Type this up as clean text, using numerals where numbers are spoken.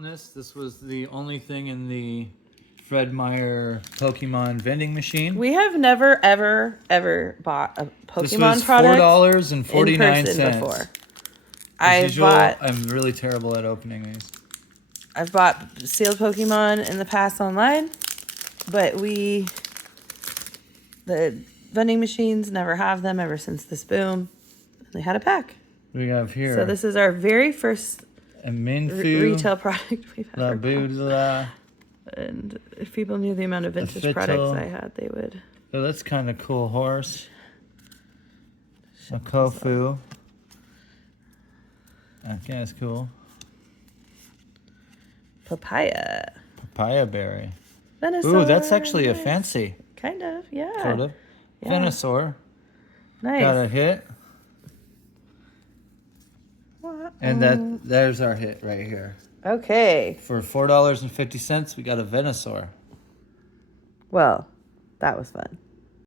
This was the only thing in the Fred Meyer Pokemon vending machine. We have never, ever bought a Pokemon this was product $4.49 in person before. I'm really terrible at opening these. I've bought sealed Pokemon in the past online, but the vending machines never have them ever since this boom. They had a pack. We have here. So this is our very first retail product we've ever bought. And if people knew the amount of vintage products I had, they would. Oh, that's kind of cool horse. A Kofu. Okay, that's cool. Papaya berry. Venusaur. Ooh, that's actually a fancy. Kind of, yeah. Sort of. Yeah. Venusaur. Nice. Got a hit. And there's our hit right here. Okay. For $4.50, we got a Venusaur. Well, that was fun.